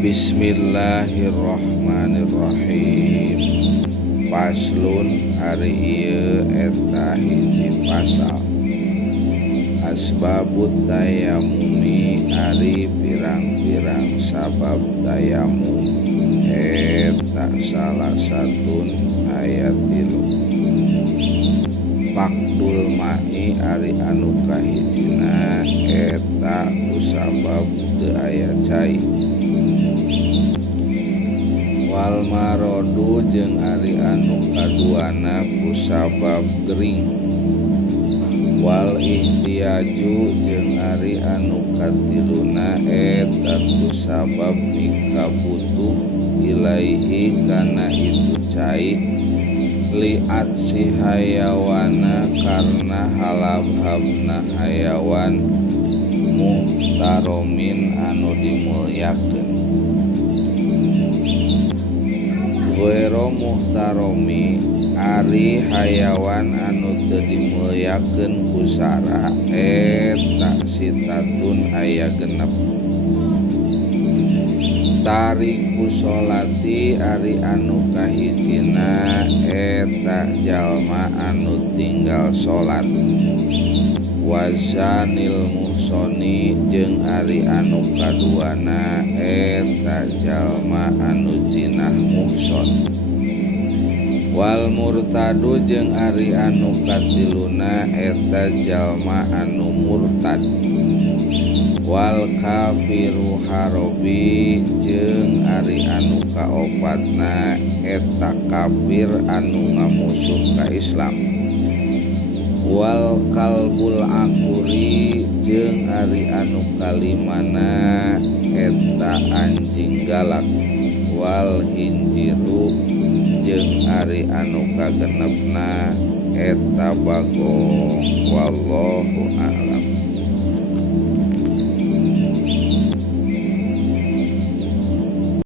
Bismillahirrahmanirrahim. Paslun ari ieu eta hiji pasal. Asbabut tayamumi ari pirang-pirang sabab tayamum. Eta salah satun ayat 3. Fakdul ma'i ari anu kahijina eta kusabab teu aya cai. Wal marodu jeung ari anu kaduana kusabab gering. Wal ihtiyaju jeung ari anu katiluna eta kusabab mikabutuh ilaihi kana itu cai liat si hayawana karna halab-habna hayawan muhtaromin anu dimulyakeun. Wero muhtaromi ari hayawan anu teu dimulyakeun ku sara eta sitatun aya genep. Tariku sholati ari anu kahijina eta jalma anu tinggal salat. Wazanil muhsoni jeung ari anu kaduana eta jalma anu zinah muhson. Wal murtadu jeung ari anu katiluna eta jalma anu murtad. Wal kafiru harobi jeung ari anu kaopatna eta kafir anu ngamusuh ka Islam. Wal kalbul akuri jeung ari anu kalimana eta anjing galak. Wal hinjiru jeung ari anu kagenepna eta bagong. Wallahu a'lam.